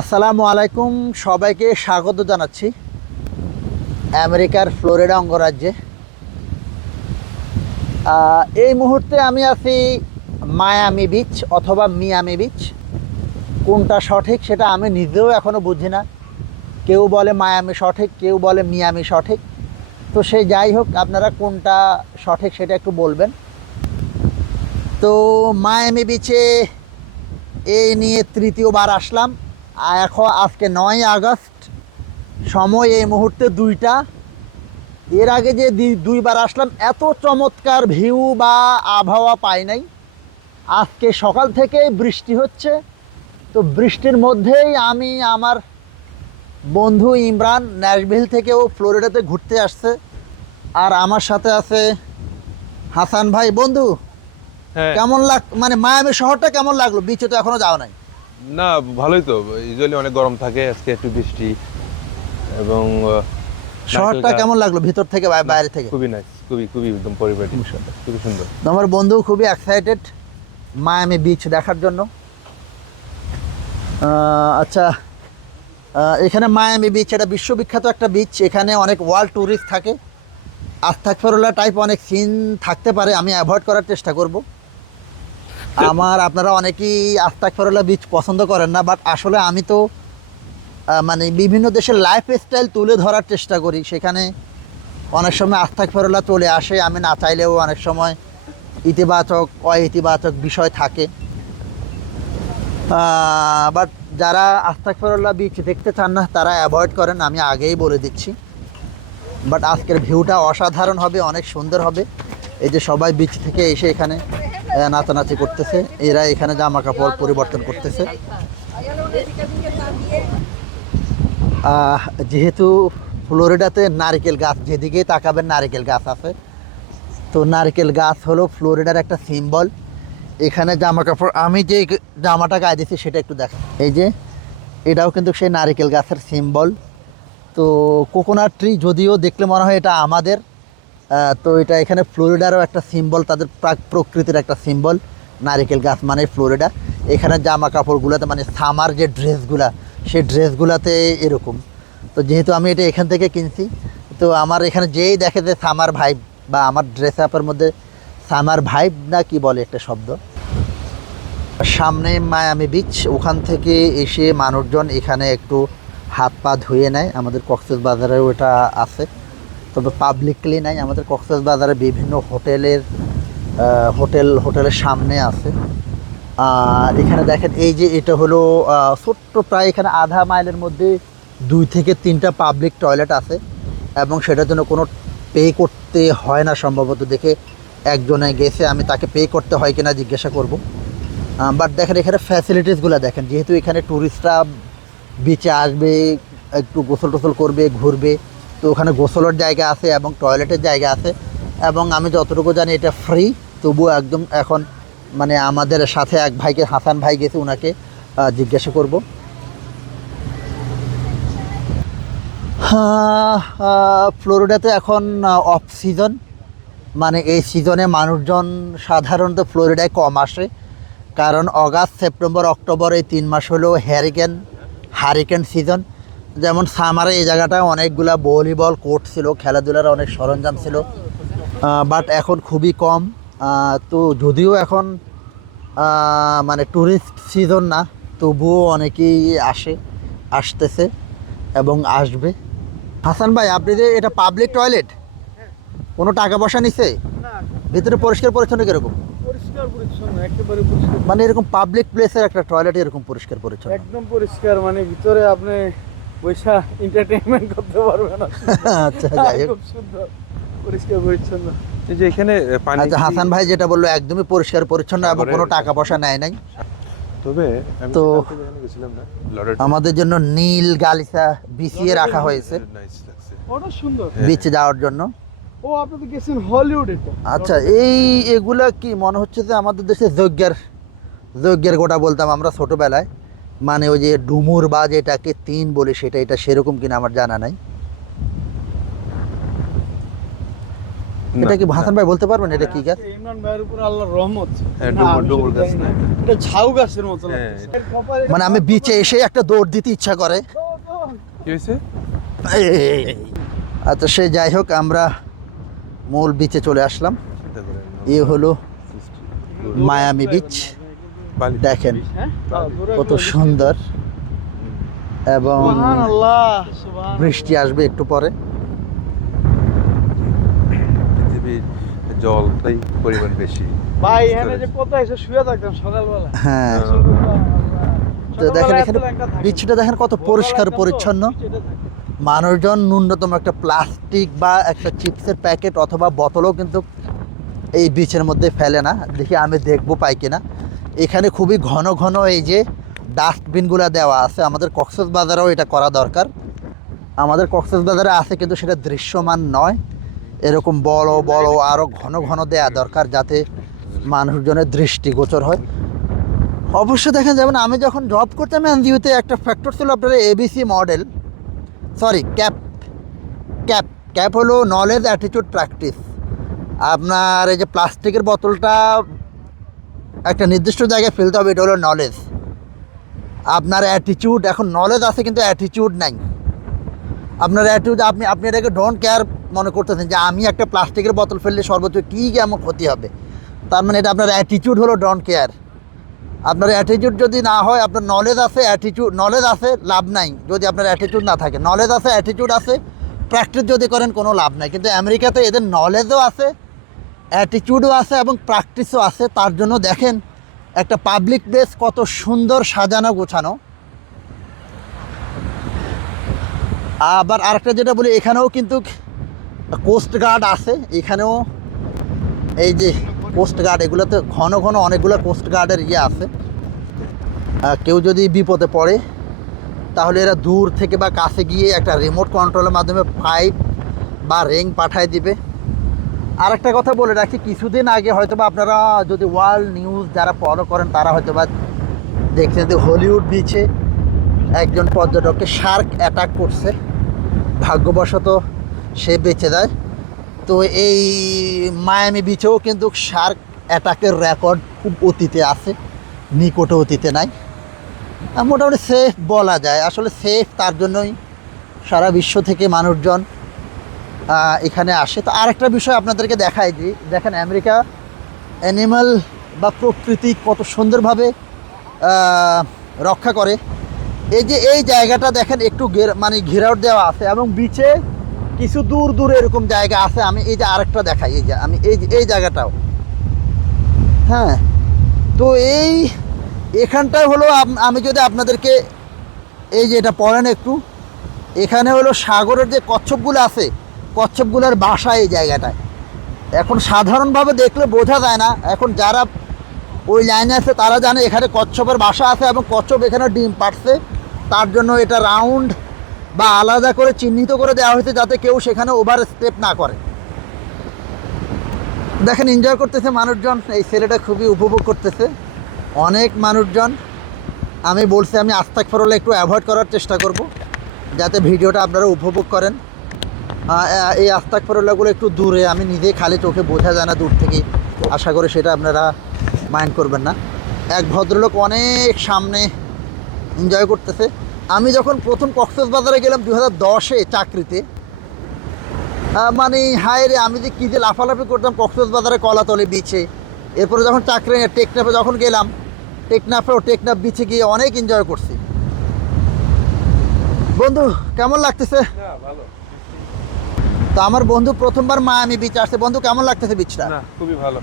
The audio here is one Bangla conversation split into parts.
আসসালামু আলাইকুম, সবাইকে স্বাগত জানাচ্ছি আমেরিকার ফ্লোরিডা অঙ্গরাজ্যে। এই মুহূর্তে আমি আছি মায়ামি বিচ অথবা মিয়ামি বিচ। কোনটা সঠিক সেটা আমি নিজেও এখনও বুঝি না। কেউ বলে মায়ামি সঠিক, কেউ বলে মিয়ামি সঠিক। তো সে যাই হোক, আপনারা কোনটা সঠিক সেটা একটু বলবেন। তো মায়ামি বিচে এই নিয়ে তৃতীয়বার আসলাম। এখন আজকে নয় আগস্ট। সময় এই মুহূর্তে দুইটা। এর আগে যে দুইবার আসলাম এত চমৎকার ভিউ বা আবহাওয়া পাই নাই। আজকে সকাল থেকে বৃষ্টি হচ্ছে। তো বৃষ্টির মধ্যেই আমি আমার বন্ধু ইমরান ন্যাশভিল থেকেও ফ্লোরিডাতে ঘুরতে আসছে। আর আমার সাথে আছে হাসান ভাই। বন্ধু হ্যাঁ। কেমন লাগ মানে মায়ামি শহরটা কেমন লাগল? বিচে তো এখনও যাও নাই। না ভালোই তো। ইউজুয়ালি অনেক গরম থাকে আজকে একটু বৃষ্টি। এবং শহরটা কেমন লাগল? ভিতর থেকে বা বাইরে থেকে? খুবই নাইস খুবই খুবই একদম পরিপাটি খুবই সুন্দর। আমার বন্ধু খুবই এক্সাইটেড মায়ামি বিচ দেখার জন্য। আচ্ছা এখানে মায়ামি বিচ এটা বিশ্ববিখ্যাত একটা বিচ এখানে অনেক ওয়ার্ল্ড ট্যুরিস্ট থাকে। আস্তাক ফেরোলা টাইপ অনেক সিন থাকতে পারে আমি অ্যাভয়েড করার চেষ্টা করব। আমার আপনারা অনেকেই আস্তাক ফেরোলা বিচ পছন্দ করেন না বাট আসলে আমি তো মানে বিভিন্ন দেশের লাইফ স্টাইল তুলে ধরার চেষ্টা করি। সেখানে অনেক সময় আস্তাক ফেরোলা চলে আসে, আমি না চাইলেও অনেক সময় ইতিবাচক, অইতিবাচক বিষয় থাকে। বাট যারা আস্তাক ফেরোলা বিচ দেখতে চান না, তারা অ্যাভয়েড করেন, আমি আগেই বলে দিচ্ছি। বাট আজকের ভিউটা অসাধারণ হবে, অনেক সুন্দর হবে। এই যে সবাই বিচ থেকে এসে এখানে নাচানাচি করতেছে। এরা এখানে জামা কাপড় পরিবর্তন করতেছে। যেহেতু ফ্লোরিডাতে নারকেল গাছ, যেদিকে তাকাবেন নারকেল গাছ আছে। তো নারকেল গাছ হলো ফ্লোরিডার একটা সিম্বল এখানে জামা কাপড়, আমি যে জামাটা গায়ে দিচ্ছি সেটা একটু দেখ এই যে, এটাও কিন্তু সেই নারকেল গাছের সিম্বল তো কোকোনাট ট্রি যদিও দেখলে মনে হয় এটা আমাদের তো এটা এখানে ফ্লোরিডারও একটা সিম্বল তাদের প্রাক প্রকৃতির একটা সিম্বল নারিকেল গাছ মানে ফ্লোরিডা। এখানে জামা কাপড়গুলোতে মানে সামার যে ড্রেসগুলা, সেই ড্রেসগুলাতে এরকম। তো যেহেতু আমি এটা এখান থেকে কিনছি, তো আমার এখানে যেই দেখে যে সামার ভাইব বা আমার ড্রেস আপের মধ্যে সামার ভাইব না কি বলে একটা শব্দ। সামনে মায়ামি বিচ ওখান থেকে এসে মানুষজন এখানে একটু হাত পা ধুয়ে নেয়। আমাদের কক্সেস বাজারেও এটা আছে। তবে পাবলিকলি নাই, আমাদের কক্সেস বাজারে বিভিন্ন হোটেলের হোটেল, হোটেলের সামনে আছে। আর এখানে দেখেন, এই যে এটা হলো ছোট্ট প্রায় এখানে আধা মাইলের মধ্যে দুই থেকে তিনটা পাবলিক টয়লেট আছে এবং সেটার জন্য কোনো পে করতে হয় না সম্ভবত। দেখে একজনে গেছে, আমি তাকে পে করতে হয় কিনা জিজ্ঞাসা করব। বাট দেখেন, এখানে ফ্যাসিলিটিসগুলো দেখেন, যেহেতু এখানে ট্যুরিস্টরা বিচে আসবে, একটু গোসল টোসল করবে, ঘুরবে তো ওখানে গোসলের জায়গা আছে এবং টয়লেটের জায়গা আছে এবং আমি যতটুকু জানি এটা ফ্রি তবুও একদম এখন মানে আমাদের সাথে এক ভাইকে, হাসান ভাই গেছে ওনাকে জিজ্ঞাসা করব। ফ্লোরিডাতে এখন অফ সিজন মানে এই সিজনে মানুষজন সাধারণত ফ্লোরিডায় কম আসে। কারণ অগাস্ট সেপ্টেম্বর অক্টোবর এই তিন মাস হলো হ্যারিকেন হারিকেন সিজন যেমন সামারে এই জায়গাটায় অনেকগুলা ভলিবল কোর্ট ছিল খেলাধুলার অনেক সরঞ্জাম ছিল বাট এখন খুবই কম। তো যদিও এখন মানে ট্যুরিস্ট সিজন না তবুও অনেকেই আসে আসতেছে এবং আসবে। হাসান ভাই আপনি যে এটা পাবলিক টয়লেট কোনো টাকা পয়সা নিছে? ভিতরে পরিষ্কার পরিচ্ছন্ন কীরকম? মানে এরকম পাবলিক প্লেসের একটা টয়লেট এরকম পরিষ্কার পরিচ্ছন্ন? একদম পরিষ্কার মানে ভিতরে আপনি পয়সা এন্টারটেইনমেন্ট করতে পারবেন না। আচ্ছা যাই হোক। খুব সুন্দর পরিষ্কার পরিচ্ছন্ন। এই যে এখানে পানি আচ্ছা হাসান ভাই যেটা বলল একদমই পরিষ্কার পরিচ্ছন্ন এবং কোনো টাকা পয়সা নেয় নাই। তবে তো আমাদের জন্য নীল গালিসা বিছিয়ে রাখা হয়েছে। সুন্দর। হ্যাঁ। বিচে যাওয়ার জন্য। ও আপনি তো গেছেন হলিউডে তো। আচ্ছা এই এগুলা কি মনে হচ্ছে যে আমাদের দেশে যজ্ঞের যজ্ঞের গোটা বলতাম আমরা ছোটবেলায়। মানে ওই যে ডুমুর বা যেটাকে তিন বলে সেটা এটা সেরকম কিনা আমার জানা নাই এটা কি হাসান ভাই বলতে পারবেন এটা কি গাছ ইমরান ভাইয়ের উপর আল্লাহর রহমত ডুমুর- আমি ডুমুর সেটা গাছ না। না। এটা ঝাউ গাছের মতো লাগতেছে। এর কপালে- মানে আমি বিচে এসে একটা দৌড় দিতে ইচ্ছা করে কি হয়েছে আচ্ছা সে যাই হোক আমরা মূল বিচে চলে আসলাম। এ হলো মায়ামি বিচ। দেখেন হ্যাঁ? কত সুন্দর। এবং বৃষ্টি আসবে একটু পরে। পৃথিবীর জলটাই পরিমাণ বেশি। ভাই এখানে যে কত এসে শুয়ে থাকতাম সকালবেলা। হ্যাঁ। তো দেখেন এখানে ল্যাংটা দেখেন কত পরিষ্কার পরিচ্ছন্ন। মানুষজন ন্যূনতম একটা প্লাস্টিক বা একটা চিপসের প্যাকেট অথবা বোতলও কিন্তু এই বিচের মধ্যে ফেলে না। দেখি আমি দেখব পাই কিনা। এখানে খুবই ঘন ঘন এই যে ডাস্টবিনগুলো দেওয়া আছে। আমাদের কক্সেস বাজারেও এটা করা দরকার। আমাদের কক্সেস বাজারে আছে কিন্তু সেটা দৃশ্যমান নয়। এরকম বড় বড় আরও ঘন ঘন দেয়া দরকার যাতে মানুষজনের দৃষ্টিগোচর হয়। অবশ্য দেখেন, যেমন আমি যখন জব করতাম এনজিওতে, একটা ফ্যাক্টর ছিল আপনার ABC model sorry KAP KAP KAP হলো নলেজ অ্যাটিটিউড প্র্যাকটিস আপনার এই যে প্লাস্টিকের বোতলটা একটা নির্দিষ্ট জায়গায় ফেলতে হবে, এটা হলো নলেজ আপনার অ্যাটিটিউড এখন নলেজ আছে কিন্তু অ্যাটিটিউড নাই। আপনার অ্যাটিটিউড আপনি আপনি এটাকে ডোন্ট কেয়ার মনে করতেছেন যে আমি একটা প্লাস্টিকের বোতল ফেললে সর্বোচ্চ কী এমন ক্ষতি হবে। তার মানে এটা আপনার অ্যাটিটিউড হলো ডোন্ট কেয়ার আপনার অ্যাটিটিউড যদি না হয়, আপনার নলেজ আছে অ্যাটিটিউড নলেজ আছে, লাভ নাই। যদি আপনার অ্যাটিটিউড না থাকে নলেজ আছে অ্যাটিটিউড আছে প্র্যাকটিস যদি করেন, কোনো লাভ নাই। কিন্তু আমেরিকাতে এদের নলেজও আছে অ্যাটিটিউডও আছে এবং প্র্যাকটিসও আছে। তার জন্য দেখেন, একটা পাবলিক প্লেস কত সুন্দর সাজানো, গোছানো। আবার আরেকটা যেটা বলি, এখানেও কিন্তু কোস্ট গার্ড আছে। এখানেও এই যে কোস্ট গার্ড এগুলোতে ঘন ঘন অনেকগুলো কোস্ট গার্ডের ইয়ে আছে। কেউ যদি বিপদে পড়ে, তাহলে এরা দূর থেকে বা কাছে গিয়ে একটা রিমোট কন্ট্রোলের মাধ্যমে পাইপ বা রিং পাঠায় দিবে। আর একটা কথা বলে রাখি, কিছুদিন আগে হয়তো বা আপনারা যদি ওয়ার্ল্ড নিউজ যারা ফলো করেন, তারা হয়তো বা দেখছেন যে হলিউড বিচে একজন পর্যটককে শার্ক অ্যাটাক করছে। ভাগ্যবশত সে বেঁচে যায়। তো এই মায়ামি বিচেও কিন্তু শার্ক অ্যাটাকের রেকর্ড খুব অতীতে আছে, নিকটে অতীতে নাই। মোটামুটি সেফ বলা যায়। আসলে সেফ তার জন্যই সারা বিশ্ব থেকে মানুষজন এখানে আসে। তো আরেকটা বিষয় আপনাদেরকে দেখাই দিই দেখেন আমেরিকা অ্যানিমাল বা প্রকৃতি কত সুন্দরভাবে রক্ষা করে। এই যে এই জায়গাটা দেখেন একটু মানে ঘেরাও দেওয়া আছে এবং বিচে কিছু দূর দূর এরকম জায়গা আছে। আমি এই যে আরেকটা দেখাই, এই যে আমি এই এই জায়গাটাও। হ্যাঁ তো এই এখানটায় হলো আমি যদি আপনাদেরকে এই যে এটা পড়েন একটু, এখানে হলো সাগরের যে কচ্ছপগুলো আছে কচ্ছপগুলোর বাসা এই জায়গাটায়। এখন সাধারণভাবে দেখলে বোঝা যায় না। এখন যারা ওই লাইনে আছে, তারা জানে এখানে কচ্ছপের বাসা আছে এবং কচ্ছপ এখানে ডিম পাড়ছে। তার জন্য এটা রাউন্ড বা আলাদা করে চিহ্নিত করে দেওয়া হয়েছে যাতে কেউ সেখানে ওভার স্টেপ না করে। দেখেন এনজয় করতেছে মানুষজন। এই ছেলেটা খুবই উপভোগ করতেছে। অনেক মানুষজন। আমি বলছি, আমি আস্তাক ফরলে একটু অ্যাভয়েড করার চেষ্টা করব, যাতে ভিডিওটা আপনারা উপভোগ করেন। এই আস্তাক ফরল্লাগুলো একটু দূরে, আমি নিজেই খালি চোখে বোঝা যায় না দূর থেকে। আশা করি সেটা আপনারা মাইন্ড করবেন না। এক ভদ্রলোক অনেক সামনে এনজয় করতেছে। আমি যখন প্রথম কক্সেস বাজারে গেলাম দু হাজার দশে চাকরিতে মানে হায় রে, আমি যে কী যে লাফালাফি করতাম কক্সেস বাজারে কলাতলে বিচে এরপরে যখন চাকরি টেকনাফে যখন গেলাম টেকনাফেও টেকনাফ বিচে গিয়ে অনেক এনজয় করছি। বন্ধু, কেমন লাগতেছে? ভালো। তো আমার বন্ধু প্রথমবার মায়ামি বিচ আসছে। বন্ধু কেমন লাগতেছে বিচটা না খুবই ভালো।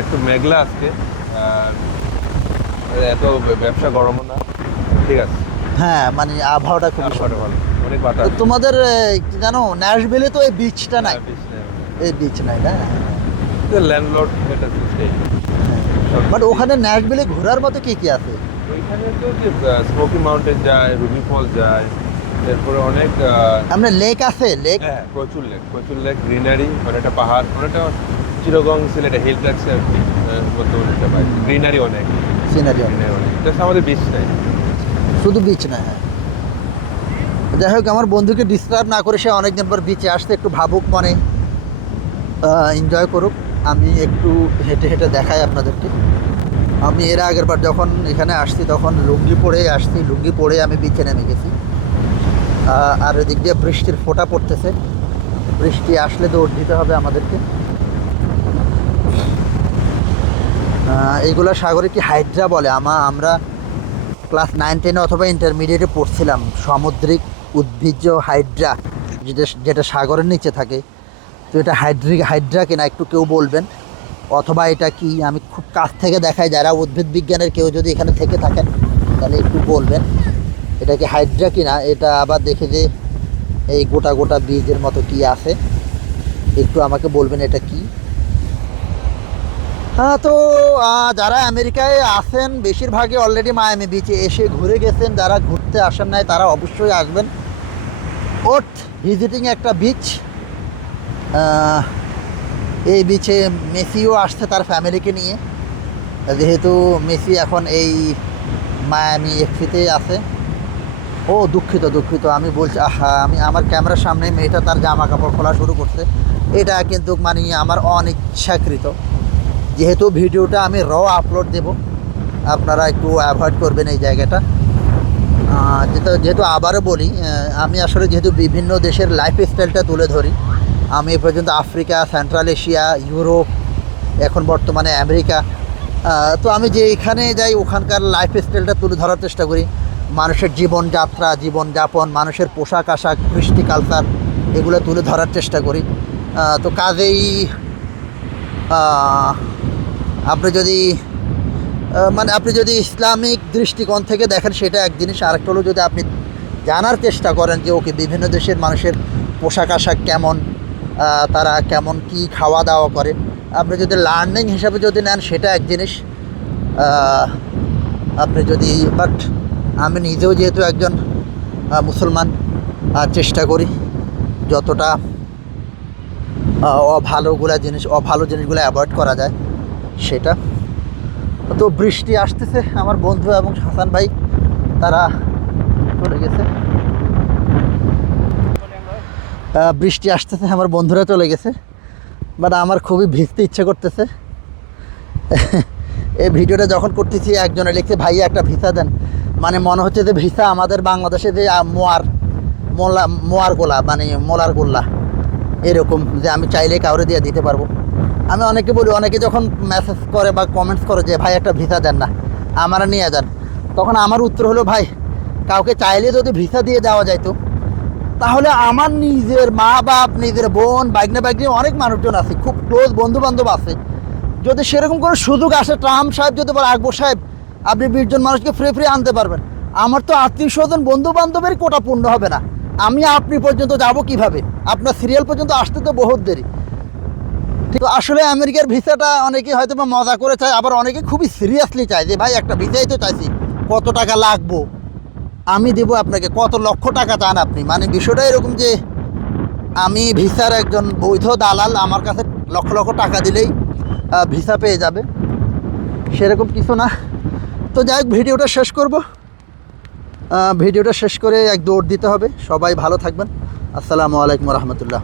একটু মেঘলা আজকে এত ব্যবসা গরমও না। ঠিক আছে। হ্যাঁ মানে আবহাওয়াটা খুব ভালো। অনেক বাতাস। তোমাদের জানো ন্যাশবেলে তো এই বিচটা নাই। হ্যাঁ, নেই। এই বিচ নাই না? ল্যান্ডলর্ড এটা সিস্টেম বাট ওখানে ন্যাশবেলে ঘোরার মতো কি কি আছে? ওইখানে তো যে স্মোকি মাউন্টেন যায় রুবি ফল যায়। এরপরে অনেক আমরা লেক আছে লেক। হ্যাঁ প্রচুর লেক প্রচুর লেক গ্রিনারি অনেকটা পাহাড় অনেকটা চিরগং সিলেটে হিল ট্র্যাক্সের মতো একটা পাই গ্রিনারি অনেক। সিনারি অনেক। Just আমাদের বিচ নেই শুধু বিচ না হ্যাঁ। যাই হোক আমার বন্ধুকে ডিস্টার্ব না করে সে অনেকদিন পর বিচে আসতে একটু ভাবুক মনে। এনজয় করুক। আমি একটু হেঁটে হেঁটে দেখাই আপনাদেরকে। আমি এর আগের বার যখন এখানে আসছি তখন লুঙ্গি পরেই আসছি। লুঙ্গি পরে আমি বিচে নেমে গেছি। আর এদিক দিয়ে বৃষ্টির ফোঁটা পড়তেছে। বৃষ্টি আসলে দৌড় দিতে হবে আমাদেরকে। এইগুলো সাগরে কি হাইড্রা বলে? আমা, আমরা ক্লাস নাইন, টেনে অথবা ইন্টারমিডিয়েটে পড়ছিলাম। সামুদ্রিক উদ্ভিজ্জ হাইড্রা, যেটা যেটা সাগরের নিচে থাকে। তো এটা হাইড্রিক হাইড্রা কিনা একটু কেউ বলবেন? অথবা এটা কি, আমি খুব কাছ থেকে দেখাই, যারা উদ্ভিদ বিজ্ঞানের কেউ যদি এখানে থেকে থাকেন, তাহলে একটু বলবেন। এটা কি হাইড্রা কিনা, এটা আবার দেখে যে এই গোটা গোটা বীজের মতো কি আছে। একটু আমাকে বলবেন এটা কি? হ্যাঁ তো যারা আমেরিকায় আসেন বেশিরভাগই অলরেডি মায়ামি বিচে এসে ঘুরে গেছেন। যারা ঘুরতে আসেন নাই, তারা অবশ্যই আসবেন। ওট ভিজিটিং একটা বিচ এই বিচে মেসিও আসছে তার ফ্যামিলিকে নিয়ে। যেহেতু মেসি এখন এই মায়ামি এফসিতে আছে। ও দুঃখিত দুঃখিত। আমি বলছি, আহা, আমি আমার ক্যামেরার সামনে মেয়েটা তার জামা কাপড় খোলা শুরু করছে। এটা কিন্তু মানে আমার অনিচ্ছাকৃত। যেহেতু ভিডিওটা আমি র আপলোড দেব, আপনারা একটু অ্যাভয়েড করবেন এই জায়গাটা। যেহেতু যেহেতু আবারও বলি আমি আসলে যেহেতু বিভিন্ন দেশের লাইফ স্টাইলটা তুলে ধরি, আমি এ পর্যন্ত আফ্রিকা সেন্ট্রাল এশিয়া, ইউরোপ, এখন বর্তমানে আমেরিকা তো আমি যে এখানে যাই, ওখানকার লাইফ স্টাইলটা তুলে ধরার চেষ্টা করি। মানুষের জীবনযাত্রা, জীবনযাপন, মানুষের পোশাক আশাক, কৃষ্টি কালচার, এগুলো তুলে ধরার চেষ্টা করি। তো কাজেই আপনি যদি মানে আপনি যদি ইসলামিক দৃষ্টিকোণ থেকে দেখেন, সেটা এক জিনিস। আরেকটা হলো যদি আপনি জানার চেষ্টা করেন যে, ওকে, বিভিন্ন দেশের মানুষের পোশাক আশাক কেমন তারা কেমন কি খাওয়া দাওয়া করে। আপনি যদি লার্নিং হিসাবে যদি নেন, সেটা এক জিনিস। আপনি যদি বাট আমি নিজেও যেহেতু একজন মুসলমান চেষ্টা করি যতটা অভালোগুলা জিনিস, অভালো জিনিসগুলো অ্যাভয়েড করা যায় সেটা। তো বৃষ্টি আসতেছে, আমার বন্ধু এবং হাসান ভাই, তারা চলে গেছে। বৃষ্টি আসতেছে, আমার বন্ধুরা চলে গেছে। বাট আমার খুবই ভিজতে ইচ্ছে করতেছে। এই ভিডিওটা যখন করতেছি, একজনে লিখছে, ভাইয়া, একটা ভিসা দেন। মানে মনে হচ্ছে যে ভিসা আমাদের বাংলাদেশে যে মোয়ার, মোলা মোয়ার গোলা মানে মোলার গোল্লা এরকম যে আমি চাইলে কাউরে দিয়ে দিতে পারব। আমি অনেকে বলি, অনেকে যখন মেসেজ করে বা কমেন্টস করে যে, ভাই, একটা ভিসা দেন না, আমারা নিয়ে যান। তখন আমার উত্তর হলো, ভাই, কাউকে চাইলে যদি ভিসা দিয়ে দেওয়া যাইতো তাহলে আমার নিজের মা বাপ নিজের বোন বাইকনা বাইকনি অনেক মানুষজন আছে, খুব ক্লোজ বন্ধু বান্ধব আছে। যদি সেরকম করে সুযোগ আসে, ট্রাম্প সাহেব যদি বলে, আকবর সাহেব আপনি বিশজন মানুষকে ফ্রি ফ্রি আনতে পারবেন। আমার তো আত্মীয় স্বজন বন্ধু বান্ধবের কোটা পূর্ণ হবে না। আমি আপনি পর্যন্ত যাব কীভাবে? আপনার সিরিয়াল পর্যন্ত আসতে তো বহুত দেরি। ঠিক আসলে আমেরিকার ভিসাটা অনেকে হয়তো বা মজা করে চায়, আবার অনেকে খুবই সিরিয়াসলি চায় যে, ভাই, একটা ভিসাই তো চাইছি, কত টাকা লাগবো? আমি দেবো আপনাকে কত লক্ষ টাকা চান আপনি? মানে বিষয়টা এরকম যে, আমি ভিসার একজন বৈধ দালাল, আমার কাছে লক্ষ লক্ষ টাকা দিলেই ভিসা পেয়ে যাবে। সেরকম কিছু না। তো যাই হোক, ভিডিওটা শেষ করব। ভিডিওটা শেষ করে এক দৌড় দিতে হবে। সবাই ভালো থাকবেন। আসসালামু আলাইকুম রহমতুল্লাহ।